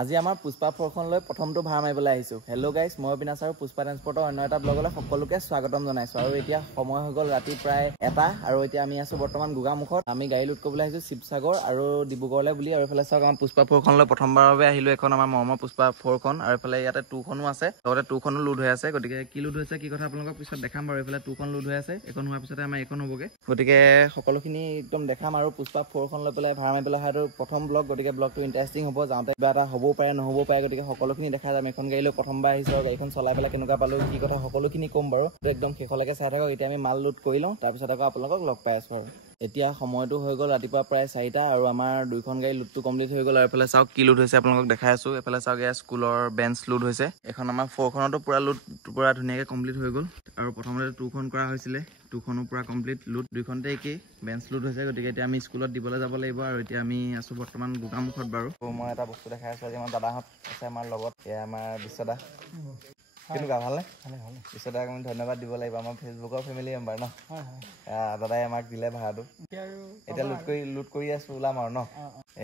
আজি আমাৰ পুষ্পা 4খন লৈ প্ৰথমটো ভাড়া মাৰিবলৈ আহিছোঁ। হেল্ল' গাইজ, মই বিনাশ আৰু পুষ্পা ট্ৰান্সপৰ্টৰ অন্য এটা ব্লগলৈ সকলোকে স্বাগতম জনাইছোঁ। আৰু এতিয়া সময় হৈ গ'ল ৰাতি প্ৰায় 1টা আৰু এতিয়া আমি আছোঁ বৰ্তমান গোগামুখত। আমি গাড়ী লোড কৰিবলৈ আহিছোঁ শিৱসাগৰ আৰু ডিব্ৰুগড়লৈ বুলি। আৰু এইফালে চাওক আমাৰ পুষ্পা 4খন লৈ প্ৰথমবাৰৰ বাবে আহিলোঁ। এখন আমাৰ মৰমৰ পুষ্পা 4খন আৰু এইফালে ইয়াতে 2খনো আছে, লগতে 2খনো লোড হৈ আছে। গতিকে কি লোড হৈছে কি কথা আপোনালোকক পিছত দেখাম বাৰু। এইফালে 2খন লোড হৈ আছে, এখন হোৱাৰ পিছতে আমাৰ এইখন হ'বগৈ। গতিকে সকলোখিনি একদম দেখাম আৰু পুষ্পা 4খন লৈ পেলাই ভাড়া মাৰি পেলাই অহাটো প্ৰথম ব্লগ। গতিকে ব্লগটো ইণ্টাৰেষ্টিং হ'ব, যাওঁতে কিবা এটা হ'বও পাৰে নহ'বও পাৰে। গতিকে সকলোখিনি দেখা যাম। এখন গাড়ী লৈ প্ৰথমবাৰ আহিছোঁ আৰু গাড়ীখন চলাই পেলাই কেনেকুৱা পালোঁ কি কথা সকলোখিনি ক'ম বাৰু। একদম শেষলৈকে চাই থাকক। এতিয়া আমি মাল লোড কৰি লওঁ, তাৰপিছত আকৌ আপোনালোকক লগ পাই আছোঁ আৰু। এতিয়া সময়টো হৈ গ'ল ৰাতিপুৱা প্ৰায় 4টা আৰু আমাৰ 2খন গাড়ী লোডটো কমপ্লিট হৈ গ'ল। আৰু এইফালে চাওক কি লোড হৈছে আপোনালোকক দেখাই আছোঁ। এইফালে চাওক এয়া স্কুলৰ বেঞ্চ লোড হৈছে। এখন আমাৰ 4খনতো পুৰা লোড পুৰা ধুনীয়াকৈ কমপ্লিট হৈ গ'ল। আৰু প্ৰথমতে 2খন কৰা হৈছিলে, 2খনো পুৰা কমপ্লিট লোড, 2খনতে একেই বেঞ্চ লোড হৈছে। গতিকে এতিয়া আমি স্কুলত দিবলৈ যাব লাগিব। আৰু এতিয়া আমি আছোঁ বৰ্তমান গোগামুখত বাৰু। মই এটা বস্তু দেখাই আছোঁ। আজি আমাৰ দাদাহঁত আছে আমাৰ লগত, এয়া আমাৰ বিশ্বদা। কেনেকুৱা ভালনে? বিশ্বদাক আমি ধন্যবাদ দিব লাগিব, আমাৰ ফেচবুকৰ ফেমিলি মেম্বাৰ ন। দাদাই আমাক দিলে ভাড়াটো। এতিয়া লোড কৰি আছোঁ, ওলাম আৰু ন।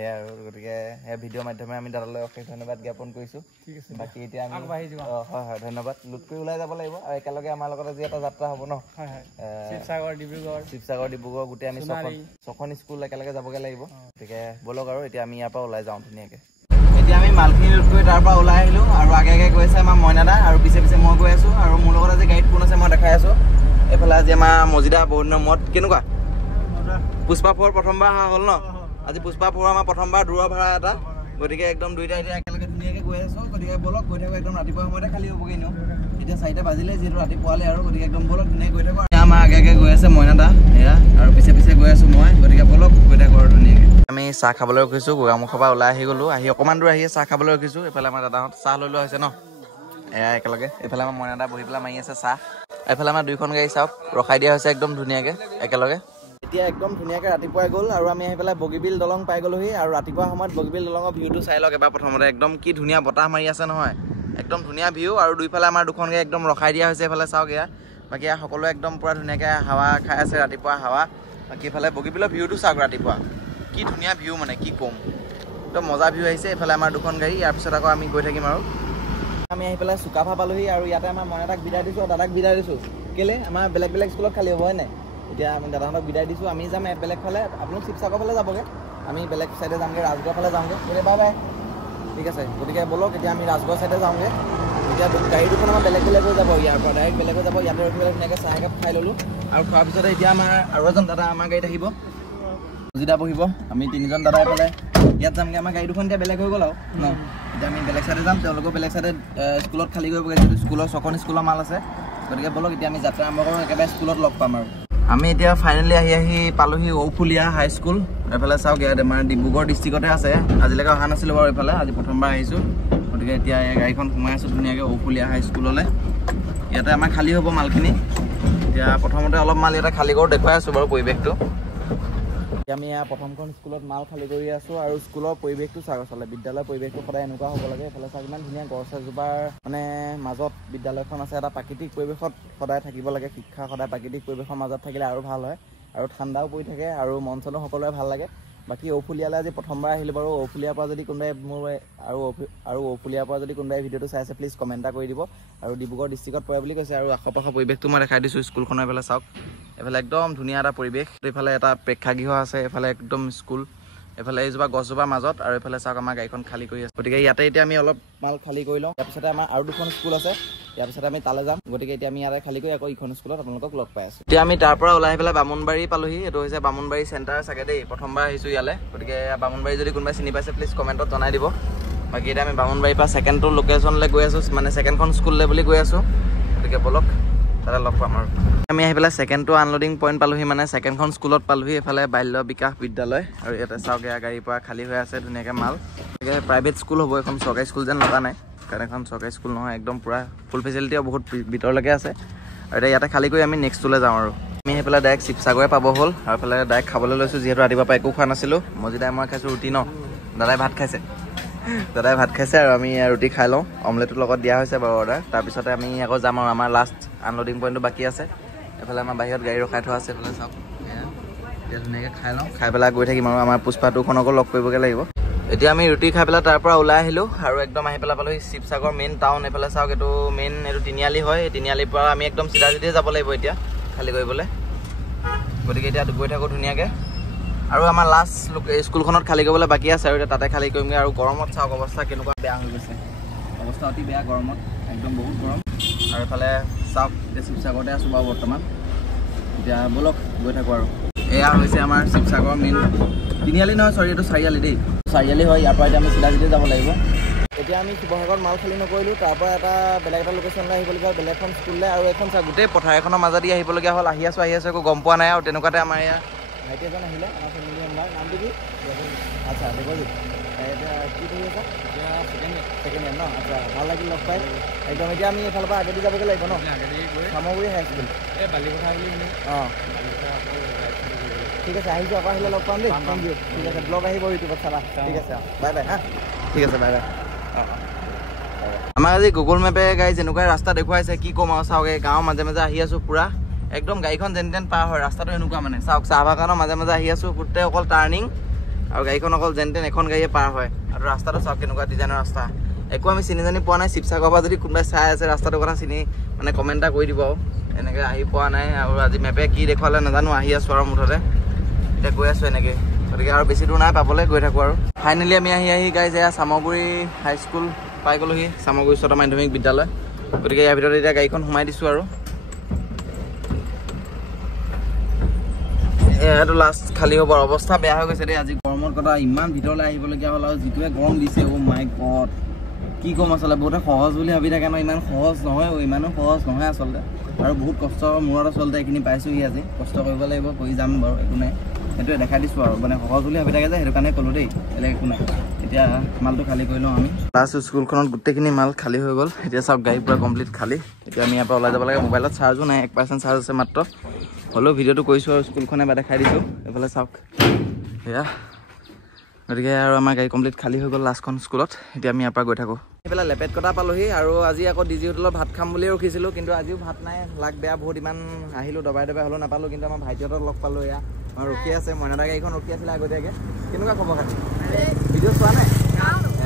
এয়া আৰু গতিকে সেই ভিডিঅ'ৰ মাধ্যমে আমি দাদালৈ অশেষ ধন্যবাদ জ্ঞাপন কৰিছোঁ। বাকী এতিয়া আমি হয় ধন্যবাদ। লোড কৰি ওলাই যাব লাগিব আৰু একেলগে আমাৰ লগত আজি এটা যাত্ৰা হ'ব ন। শিৱসাগৰ ডিব্ৰুগড় গোটেই আমি 6খন স্কুল একেলগে যাবগৈ লাগিব। গতিকে ব'লক আৰু এতিয়া আমি ইয়াৰ পৰা ওলাই যাওঁ ধুনীয়াকৈ। এতিয়া আমি মালখিনি লোড কৰি তাৰ পৰা ওলাই আহিলোঁ আৰু আগে গৈ আছে আমাৰ মইনাদা আৰু পিছে মই গৈ আছোঁ। আৰু মোৰ লগত আজি গাড়ীত কোন আছে মই দেখাই আছোঁ। এইফালে আজি আমাৰ মজিদা বহুত দিনৰ মূৰত। কেনেকুৱা পুষ্পা 4 প্ৰথমবাৰ অহা হ'ল ন। আজি পুষ্পা 4 আমাৰ প্ৰথমবাৰ দূৰৰ ভাড়া এটা। গতিকে একদম দুইটা এতিয়া একেলগে ধুনীয়াকৈ গৈ আছোঁ। গতিকে ব'লক গৈ থাকোঁ, একদম ৰাতিপুৱা সময়তে খালী হ'বগৈ এনেও। এতিয়া 4টা বাজিলে যিহেতু ৰাতিপুৱালে আৰু। গতিকে একদম ব'লক ধুনীয়াকৈ গৈ থাকোঁ। আমাৰ আগে গৈ আছে মইনাদা এয়া আৰু পিছে গৈ আছোঁ মই। গতিকে ব'লক গৈ থাকোঁ আৰু ধুনীয়াকৈ। আমি চাহ খাবলৈ ৰখিছোঁ, গোগামুখৰ পৰা ওলাই আহি গ'লোঁ। আহি অকণমান দূৰ আহিয়ে চাহ খাবলৈ ৰখিছোঁ। এইফালে আমাৰ দাদাহঁত চাহ লৈ লোৱা হৈছে ন এয়া একেলগে। এইফালে আমাৰ মইনাদা বহি পেলাই মাৰি আছে চাহ। এইফালে আমাৰ 2খন গাড়ী চাওক ৰখাই দিয়া হৈছে একদম ধুনীয়াকৈ একেলগে। এতিয়া একদম ধুনীয়াকৈ ৰাতিপুৱাই গ'ল আৰু আমি আহি পেলাই বগীবিল দলং পাই গ'লোহি। আৰু ৰাতিপুৱা সময়ত বগীবিল দলঙৰ ভিউটো চাই লওক এবাৰ প্ৰথমতে। একদম কি ধুনীয়া বতাহ মাৰি আছে নহয়, একদম ধুনীয়া ভিউ। আৰু দুইফালে আমাৰ 2খন গাড়ী একদম ৰখাই দিয়া হৈছে। এইফালে চাওক এয়া বাকী এয়া সকলোৱে একদম পূৰা ধুনীয়াকৈ হাৱা খাই আছে ৰাতিপুৱা হাৱা। বাকী এইফালে বগীবিলৰ ভিউটো চাওক ৰাতিপুৱা কি ধুনীয়া ভিউ, মানে কি ক'ম, একদম মজা ভিউ আহিছে। এইফালে আমাৰ 2খন গাড়ী, ইয়াৰ পিছত আকৌ আমি গৈ থাকিম আৰু। আমি আহি পেলাই চুকাফা পালোহি আৰু ইয়াতে আমাৰ মইনাদাক বিদায় দিছোঁ আৰু দাদাক বিদায় দিছোঁ। কেলে আমাৰ বেলেগ স্কুলত খালী হ'ব হয় নাই। এতিয়া আমি দাদাহঁতক বিদায় দিছোঁ। আমি যাম বেলেগ ফালে, আপোনালোক শিৱসাগৰ ফালে যাবগৈ, আমি বেলেগ ছাইডে যামগৈ, ৰাজগড় ফালে যাওঁগৈ। গতিকে বাই ঠিক আছে। গতিকে ব'লক এতিয়া আমি ৰাজগড় ছাইডে যাওঁগৈ। এতিয়া গাড়ী 2খন আমাৰ বেলেগ হৈ যাব, ইয়াৰ পৰা ডাইৰেক্ট বেলেগ হৈ যাব। ইয়াতে ৰখি পেলাই ধুনীয়াকৈ চাহ একাপ খাই ল'লোঁ। আৰু খোৱাৰ পিছতে এতিয়া আমাৰ আৰু এজন দাদা আমাৰ গাড়ীত আহিব, মজিদা বহিব। আমি 3জন দাদা এইফালে ইয়াত যামগৈ। আমাৰ গাড়ী 2খন এতিয়া বেলেগ হৈ গ'ল আৰু ন। এতিয়া আমি বেলেগ ছাইডে যাম, তেওঁলোকেও বেলেগ ছাইডে স্কুলত খালী কৰিবগৈ, যিহেতু স্কুলৰ 6খন স্কুলৰ মাল আছে। গতিকে ব'লক এতিয়া আমি যাত্ৰা আৰম্ভ কৰোঁ, একেবাৰে স্কুলত লগ পাম আৰু। আমি এতিয়া ফাইনেলি আহি পালোহি ঔফুলীয়া হাইস্কুল। এইফালে চাওক ইয়াত আমাৰ ডিব্ৰুগড় ডিষ্ট্ৰিক্টতে আছে। আজিলৈকে অহা নাছিলোঁ বাৰু এইফালে, আজি প্ৰথমবাৰ আহিছোঁ। গতিকে এতিয়া এই গাড়ীখন সোমাই আছোঁ ধুনীয়াকৈ ঔফুলীয়া হাইস্কুললৈ। ইয়াতে আমাৰ খালী হ'ব মালখিনি। এতিয়া প্ৰথমতে অলপ মাল ইয়াতে খালী কৰোঁ, দেখুৱাই আছোঁ বাৰু পৰিৱেশটো। আমি প্ৰথমখন স্কুলত মাল খালী কৰি আছোঁ আৰু স্কুলৰ পৰিৱেশটো চাওক আচলতে। বিদ্যালয়ৰ পৰিৱেশটো সদায় এনেকুৱা হ'ব লাগে। এইফালে চাওক ইমান ধুনীয়া গছ এজোপাৰ মানে মাজত বিদ্যালয়খন আছে। এটা প্ৰাকৃতিক পৰিৱেশত সদায় থাকিব লাগে। শিক্ষা সদায় প্ৰাকৃতিক পৰিৱেশৰ মাজত থাকিলে আৰু ভাল হয় আৰু ঠাণ্ডাও পৰি থাকে আৰু মন চনো সকলোৰে ভাল লাগে। বাকী ঔফুলীয়ালৈ আজি প্ৰথমবাৰ আহিলোঁ বাৰু। ঔফুলীয়াৰ পৰা যদি কোনোবাই ঔফুলীয়াৰ পৰা যদি কোনোবাই ভিডিঅ'টো চাই আছে প্লিজ কমেণ্ট এটা কৰি দিব। আৰু ডিব্ৰুগড় ডিষ্ট্ৰিক্টত পৰে বুলি কৈছে। আৰু আশে-পাশে পৰিৱেশটো মই দেখাই দিছোঁ স্কুলখনৰ। এইফালে চাওক এইফালে একদম ধুনীয়া এটা পৰিৱেশ। এইফালে এটা প্ৰেক্ষাগৃহ আছে, এইফালে একদম স্কুল, এইফালে এইজোপা গছজোপা মাজত। আৰু এইফালে চাওক আমাৰ গাড়ীখন খালী কৰি আছে। গতিকে ইয়াতে এতিয়া আমি অলপ মাল খালী কৰি লওঁ, তাৰপিছতে আমাৰ আৰু 2খন স্কুল আছে, ইয়াৰ পিছতে আমি তালৈ যাম। গতিকে এতিয়া আমি ইয়াতে খালী কৰি আকৌ ইখন স্কুলত আপোনালোকক লগ পাই আছোঁ। এতিয়া আমি তাৰ পৰা ওলাই আহি পেলাই বামুণবাৰী পালোহি। এইটো হৈছে বামুণবাৰী চেণ্টাৰ চাগে দেই, প্ৰথমবাৰ আহিছোঁ ইয়ালৈ। গতিকে বামুণবাৰী যদি কোনোবাই চিনি পাইছে প্লিজ কমেণ্টত জনাই দিব। বাকী এতিয়া আমি বামুণবাৰীৰ পৰা 2টো লোকেশ্যনলৈ গৈ আছোঁ, মানে 2খন স্কুললৈ বুলি গৈ আছোঁ। গতিকে ব'লক তাতে লগ পাম আৰু। আমি আহি পেলাই 2টো আনলোডিং পইণ্ট পালোহি, মানে 2খন স্কুলত পালোহি। এইফালে বাল্য বিকাশ বিদ্যালয়। আৰু ইয়াতে চাওক এয়া গাড়ীৰ পৰা খালী হৈ আছে ধুনীয়াকৈ মাল। গতিকে প্ৰাইভেট স্কুল হ'ব, এখন চৰকাৰী স্কুল যেন লগা নাই, কাৰণ এখন চৰকাৰী স্কুল নহয়, একদম পূৰা ফুল ফেচিলিটিও বহুত ভিতৰলৈকে আছে। আৰু এতিয়া ইয়াতে খালী কৰি আমি নেক্সটলৈ যাওঁ আৰু। আমি আহি পেলাই ডাইৰেক্ট শিৱসাগৰে পাব হ'ল। আৰু এইফালে ডাইৰেক্ট খাবলৈ লৈছোঁ, যিহেতু ৰাতিপুৱাৰ পৰা একো খোৱা নাছিলোঁ। মজিদাই মই খাইছোঁ ৰুটি ন, দাদাই ভাত খাইছে আৰু আমি ৰুটি খাই লওঁ। অমলেটটোৰ লগত দিয়া হৈছে বাৰু অৰ্ডাৰ। তাৰপিছতে আমি আকৌ যাম আৰু আমাৰ লাষ্ট আনলোডিং পইণ্টটো বাকী আছে। এইফালে আমাৰ বাহিৰত গাড়ী ৰখাই থোৱা আছে, এইফালে চাওক এতিয়া ধুনীয়াকৈ খাই লওঁ, খাই পেলাই গৈ থাকিম আৰু আমাৰ পুষ্পা 2খনকো লগ কৰিবগৈ লাগিব। এতিয়া আমি ৰুটি খাই পেলাই তাৰ পৰা ওলাই আহিলো আৰু একদম আহি পেলাই পালো শিৱসাগৰ মেইন টাউন। এইফালে চাওক, এইটো মেইন, এইটো তিনিআলি হয়। এই তিনিআলিৰ পৰা আমি একদম চিধা চিধি যাব লাগিব এতিয়া খালী কৰিবলৈ। গতিকে এতিয়া গৈ থাকোঁ ধুনীয়াকৈ। আৰু আমাৰ লাষ্ট স্কুলখনত খালী কৰিবলৈ বাকী আছে, আৰু এতিয়া তাতে খালী কৰিমগৈ। আৰু গৰমত চাওক অৱস্থা কেনেকুৱা বেয়া হৈ গৈছে, অৱস্থা অতি বেয়া গৰমত, একদম বহুত গৰম। আৰু এইফালে চাওক, এতিয়া শিৱসাগৰতে আছোঁ বাৰু বৰ্তমান। এতিয়া ব'লক গৈ থাকোঁ। আৰু এয়া হৈছে আমাৰ শিৱসাগৰ মেইন তিনিআলি, নহয় চৰি, এইটো চাৰিআলি দেই, চাৰিআলি হয়। ইয়াৰ পৰা এতিয়া আমি চিধা চিধি যাব লাগিব। এতিয়া আমি শিৱসাগৰত মাল খালী নকৰিলোঁ, তাৰপৰা বেলেগ এটা লোকেশ্যনলৈ আহিবলগীয়া হ'ল, বেলেগ এখন স্কুললৈ। আৰু এখন চাওক, গোটেই পথাৰ এখনৰ মাজেদি আহিবলগীয়া হ'ল। আহি আছোঁ একো গম পোৱা নাই। আৰু তেনেকুৱাতে আমাৰ ইয়াৰ ভাইটি এজন আহিলে, আমাৰ ফেমিলি মেম্বাৰ। নামটো কি? আচ্ছা, দেৱজিৎ। এতিয়া কি কৰি আছা? এতিয়া ছেকেণ্ড ইয়েৰ ন? আচ্ছা, ভাল লাগিল লগ পাই একদম। এতিয়া আমি এইফালৰ পৰা আগেদি যাবগৈ লাগিব ন? চামগুৰি হাই স্কুল, এই বালিপথাৰ বুলি শুনি। অঁ, ঠিক আছে, আহিছোঁ। আকৌ আহিলে লগ পাম দেই। Thank you. ঠিক আছে, ব্লগ আহিব ইউটিউবত চাবা। ঠিক আছে, বাই বাই। হা, ঠিক আছে, বাই বাই। আমাক আজি গুগল মেপে গাইজ এনেকুৱাই ৰাস্তা দেখুৱাইছে, কি ক'ম আৰু। চাওক, এই গাঁৱৰ মাজে মাজে আহি আছোঁ পুৰা, একদম গাড়ীখন যেন তেন পাৰ হয়। ৰাস্তাটো এনেকুৱা মানে চাওক, চাহ বাগানৰ মাজে মাজে আহি আছোঁ, গোটেই অকল টাৰ্ণিং, আৰু গাড়ীখন অকল যেন তেন এখন গাড়ীয়ে পাৰ হয়। আৰু ৰাস্তাটো চাওক কেনেকুৱা ডিজাইনৰ ৰাস্তা, একো আমি চিনি জানি পোৱা নাই। শিৱসাগৰৰ পৰা যদি কোনোবাই চাই আছে ৰাস্তাটোৰ কথা চিনি মানে কমেণ্ট এটা কৰি দিব। আৰু এনেকৈ আহি পোৱা নাই, আৰু আজি মেপে কি দেখুৱালে নাজানো, আহি আছোঁ আৰু মুঠতে এতিয়া গৈ আছোঁ এনেকৈ। গতিকে আৰু বেছি দূৰ নাই পাবলৈ, গৈ থাকোঁ। আৰু ফাইনেলি আমি আহি গাইজ এয়া চামগুৰি হাইস্কুল পাই গ'লোহি, চামগুৰি উচ্চতৰ মাধ্যমিক বিদ্যালয়। গতিকে ইয়াৰ ভিতৰত এতিয়া গাড়ীখন সোমাই দিছোঁ। আৰু এইটো লাষ্ট খালী হ'ব। অৱস্থা বেয়া হৈ গৈছে দেই আজি গৰমৰ কথা, ইমান ভিতৰলৈ আহিবলগীয়া হ'ল। আৰু যিটোৱে গৰম দিছে, অ' মাই গড, কি ক'ম আচলতে। বহুতে সহজ বুলি ভাবি থাকে ন, ইমান সহজ নহয়, ইমানো সহজ নহয় আচলতে। আৰু বহুত কষ্টৰ মূৰত আচলতে এইখিনি পাইছোঁহি আজি। কষ্ট কৰিব লাগিব, কৰি যাম বাৰু, একো নাই। সেইটোৱে দেখাই দিছোঁ আৰু, মানে সহজ বুলি ভাবি থাকে যে, সেইটো কাৰণে ক'লোঁ দেই, বেলেগ একো নাই। এতিয়া মালটো খালী কৰি লওঁ আমি। লাষ্ট স্কুলখনত গোটেইখিনি মাল খালী হৈ গ'ল। এতিয়া চাওক, গাড়ী পূৰা কমপ্লিট খালী। এতিয়া আমি ইয়াৰ পৰা ওলাই যাব লাগে। মোবাইলত চাৰ্জো নাই, 1% চাৰ্জ আছে মাত্ৰ। হ'লেও ভিডিঅ'টো কৰিছোঁ আৰু স্কুলখন এবাৰ দেখাই দিছোঁ। এইফালে চাওক, সেয়া। গতিকে আৰু আমাৰ গাড়ী কমপ্লিট খালী হৈ গ'ল লাষ্টখন স্কুলত। এতিয়া আমি ইয়াৰ পৰা গৈ থাকোঁ। এইফালে লেপেট কটা পালোহি। আৰু আজি আকৌ ডিজি হোটেলত ভাত খাম বুলিয়ে ৰখিছিলোঁ, কিন্তু আজিও ভাত নাই। লাগ বেয়া বহুত, ইমান আহিলোঁ দবাই হ'লেও নাপালোঁ। কিন্তু আমাৰ ভাইটিহঁতক লগ পালোঁ। এয়া আমাৰ ৰখি আছে, মইনাদা গাড়ীখন ৰখি আছিলে আগতীয়াকৈ। কেনেকুৱা খবৰ খাতি? ভিডিঅ' চোৱা নাই?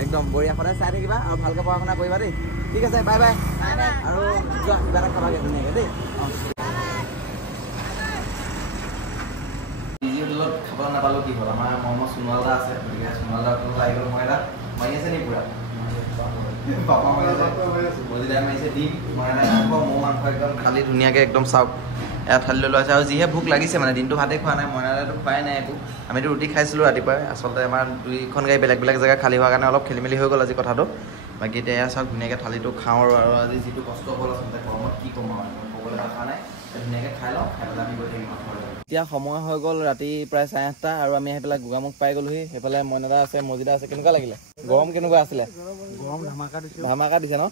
একদম বঢ়িয়া, সদায় চাই থাকিবা আৰু ভালকৈ পঢ়া শুনা কৰিবা দেই। ঠিক আছে, বাই বাই। আৰু যোৱা কিবা এটা খাবাগৈ ধুনীয়াকৈ দেই। ডিজি হোটেলত খাবলৈ নাপালোঁ, কি হ'ল, আমাৰ মৰমৰ সোণোৱাল দা আছে। গতিকে সোণোৱাল দা আহি গ'ল। মই এটা মাৰি আছে নি পুৰা? পাপা মাৰি আছে, মজিদাই মাৰিছে, ডিম মইনাদাই মাংস, মৌ মাংস একদম খালী ধুনীয়াকৈ একদম চাওক। এয়া থালি লৈ আছে। আৰু যিহে ভোক লাগিছে, মানে দিনটো ভাতেই খোৱা নাই, মইনাদাইটো খোৱাই নাই একো। আমিতো ৰুটি খাইছিলোঁ ৰাতিপুৱাই। আচলতে আমাৰ দুইখন গাড়ী বেলেগ বেলেগ জেগা খালী হোৱাৰ কাৰণে অলপ খেলি মেলি হৈ গ'ল আজি কথাটো। বাকী এতিয়া এয়া চাওক, ধুনীয়াকৈ থালিটো খাওঁ। আৰু আজি যিটো কষ্ট হ'ল আচলতে গৰমত, কি ক'ম আৰু, ক'বলৈ ভাষা নাই। ধুনীয়াকৈ খাই লওঁ, খাই পেলাই আমি গৈ থাকিম। এতিয়া সময় হৈ গ'ল ৰাতি প্ৰায় 8:30, আৰু আমি আহি পেলাই গোগামুখ পাই গ'লোহি। সেইফালে মইনাদা আছে, মজিদা আছে। কেনেকুৱা লাগিলে? গৰম কেনেকুৱা আছিলে? গৰম ধামাকা দিছে ন?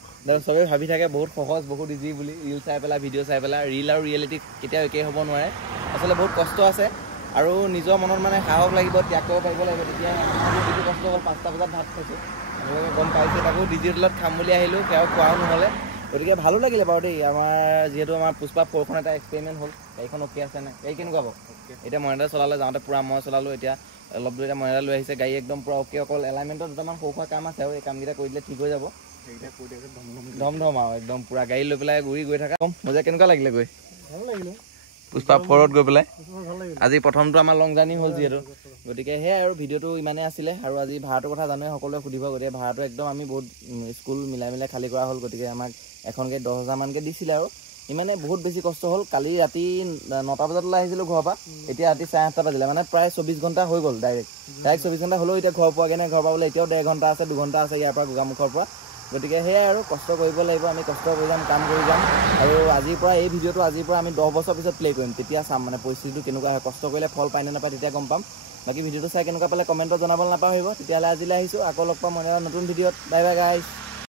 চবেই ভাবি থাকে বহুত সহজ, বহুত ইজি বুলি, ৰিল চাই পেলাই, ভিডিঅ' চাই পেলাই। ৰিল আৰু ৰিয়েলিটি কেতিয়াও একেই হ'ব নোৱাৰে। আচলতে বহুত কষ্ট আছে, আৰু নিজৰ মনত মানে সাহস লাগিব, ত্যাগ কৰিব পাৰিব লাগিব। তেতিয়া যিটো কষ্ট হ'ল, 5টা বজাত ভাত খাইছোঁ, আপোনালোকে গম পাইছে। তাকো ডিজি হোটেলত খাম বুলি আহিলোঁ, সেয়াও খোৱাও নহ'লে। গতিকে ভালো লাগিলে বাৰু দেই। আমাৰ যিহেতু আমাৰ পুষ্পা 4খন এটা এক্সপেৰিমেণ্ট হ'ল। গাড়ীখন অ'কে আছে নে? গাড়ী কেনেকুৱা পাব? এতিয়া মইনাদা চলালে, যাওঁতে পূৰা মই চলালোঁ। এতিয়া অলপ দূৰ এতিয়া মইনাদা লৈ আহিছে। গাড়ী একদম পূৰা অ'কে। অকল এলাইনমেণ্টত দুটামান সৰু সুৰা কাম আছে, আৰু এই কামকেইটা কৰি দিলে ঠিক হৈ যাব। ধম আৰু একদম পূৰা গাড়ী লৈ পেলাই গৈ থাকা। মজা কেনেকুৱা লাগিলে গৈ? ভাল লাগিলে। পুষ্পা 4ত গৈ পেলাই আজি প্ৰথমটো আমাৰ লং জাৰ্ণি হ'ল যিহেতু। গতিকে সেয়াই আৰু ভিডিঅ'টো ইমানেই আছিলে। আৰু আজি ভাড়াটোৰ কথা জানোৱে, সকলোৱে সুধিব। গতিকে ভাড়াটো একদম আমি বহুত স্কুল মিলাই খালী কৰা হ'ল। গতিকে আমাক এখন গাড়ী 10,000 মানকৈ দিছিলে। আৰু ইমানে বহুত বেছি কষ্ট হ'ল। কালি ৰাতি 9টা বজাত ওলাই আহিছিলোঁ ঘৰৰ পৰা, এতিয়া ৰাতি 8:30 বাজিলে, মানে প্ৰায় 24 ঘণ্টা হৈ গ'ল। ডাইৰেক্ট 24 ঘণ্টা হ'লেও এতিয়া ঘৰ পোৱাগৈ নাই। ঘৰ পাবলৈ এতিয়াও 1.5 ঘণ্টা আছে, 2 ঘণ্টা আছে ইয়াৰ পৰা গোগামুখৰ পৰা। গতিকে সেয়াই আৰু কষ্ট কৰিব লাগিব, আমি কষ্ট কৰি যাম, কাম কৰি যাম। আৰু আজিৰ পৰা এই ভিডিঅ'টো আজিৰ পৰা আমি 10 বছৰ পিছত প্লে' কৰিম, তেতিয়া চাম মানে পৰিস্থিতিটো কেনেকুৱা হয়। কষ্ট কৰিলে ফল পায় নে নাপায় তেতিয়া গম পাম। বাকী ভিডিঅ'টো চাই কেনেকুৱা পালে কমেণ্টত জনাবলৈ নাপাহৰিব। তেতিয়াহ'লে আজিলৈ আহিছোঁ, আকৌ লগ পাম মই এটা নতুন ভিডিঅ'ত। Bye bye guys.